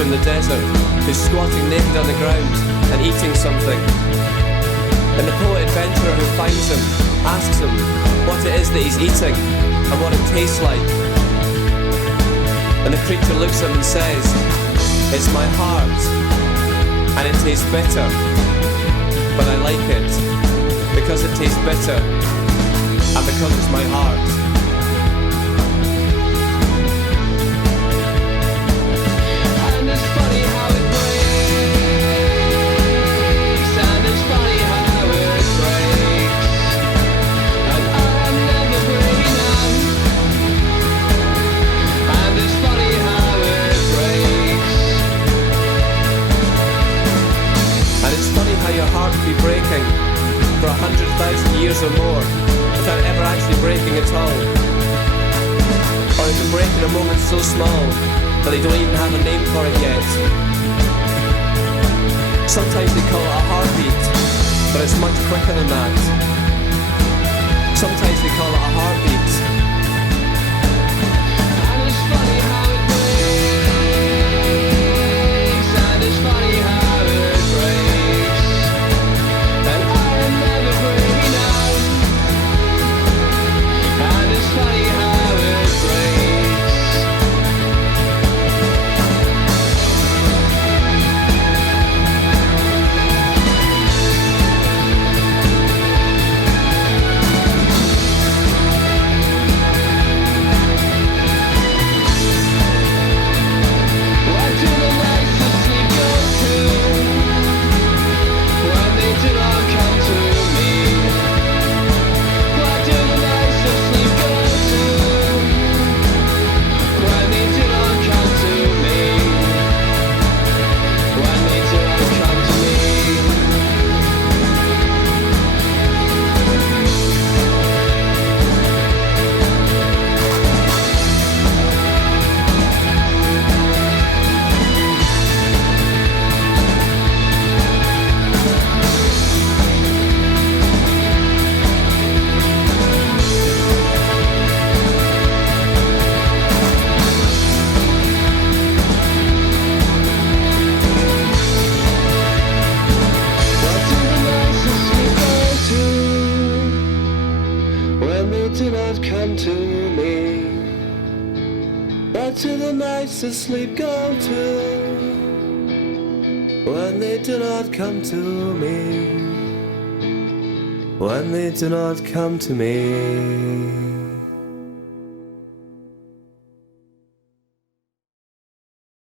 creature in the desert who's squatting naked on the ground and eating something. And the poet adventurer who finds him asks him what it is that he's eating and what it tastes like. And the creature looks at him and says, "It's my heart, and it tastes bitter, but I like it because it tastes bitter and because it's my heart." And it's funny how it breaks, and it's funny how it breaks, and I'm never breaking out. And it's funny how it breaks, and it's funny how your heart can be breaking for 100,000 years or more without ever actually breaking at all. Or it can break in a moment so small that they don't even have a name for it yet. Sometimes they call it a heartbeat, but it's much quicker than that. Sometimes they call it a heartbeat. And it's funny how it breaks, and it's funny how it breaks, and I am never breaking out. And it's funny how it breaks. Where do the nights of sleep go to when they do not come to me? Where do the nights of sleep go to when they do not come to me? When they do not come to me. Where do the nights of sleep go to when they do not come to me? Where do the nights of sleep go to when they do not come to me? When they do not come to me.